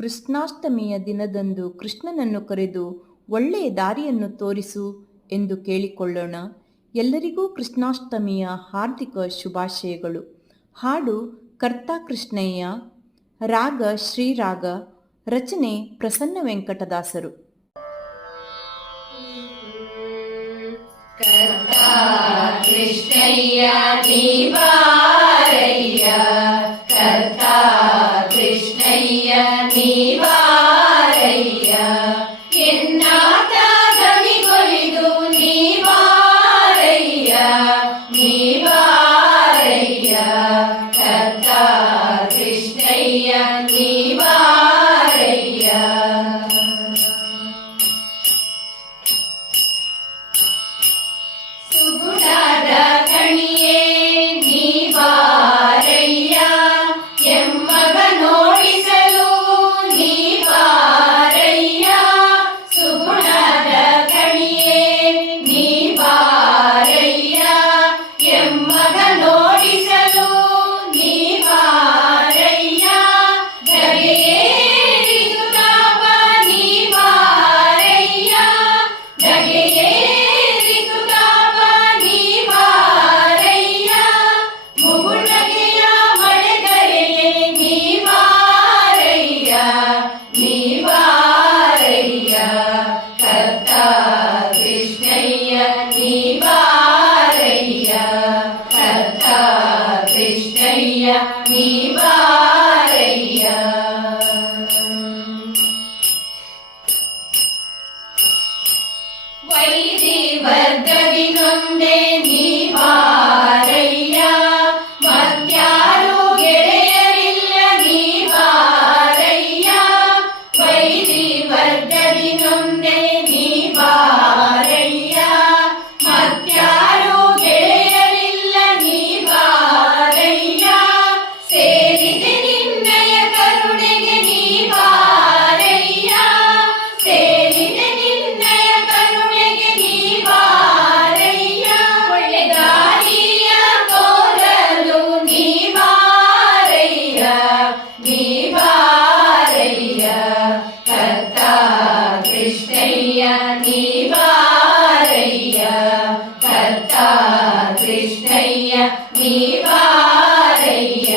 ಕೃಷ್ಣಾಷ್ಟಮಿಯ ದಿನದಂದು ಕೃಷ್ಣನನ್ನು ಕರೆದು ಒಳ್ಳೆಯ ದಾರಿಯನ್ನು ತೋರಿಸು ಎಂದು ಕೇಳಿಕೊಳ್ಳೋಣ. ಎಲ್ಲರಿಗೂ ಕೃಷ್ಣಾಷ್ಟಮಿಯ ಹಾರ್ದಿಕ ಶುಭಾಶಯಗಳು. ಹಾಡು ಕರ್ತಾ ಕೃಷ್ಣಯ್ಯ, ರಾಗ ಶ್ರೀರಾಗ, ರಚನೆ ಪ್ರಸನ್ನ ವೆಂಕಟದಾಸರು. ಕರ್ತ ಕೃಷ್ಣಯ್ಯ ஐயா நீ பாரையா வைதி வர்க்கவினொந்தே நீ பாரை कर्ता कृष्णय्य निवारय्य कर्ता कृष्णय्य निवारय्य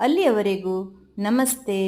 ಅಲ್ಲಿಯವರೆಗೂ ನಮಸ್ತೆ.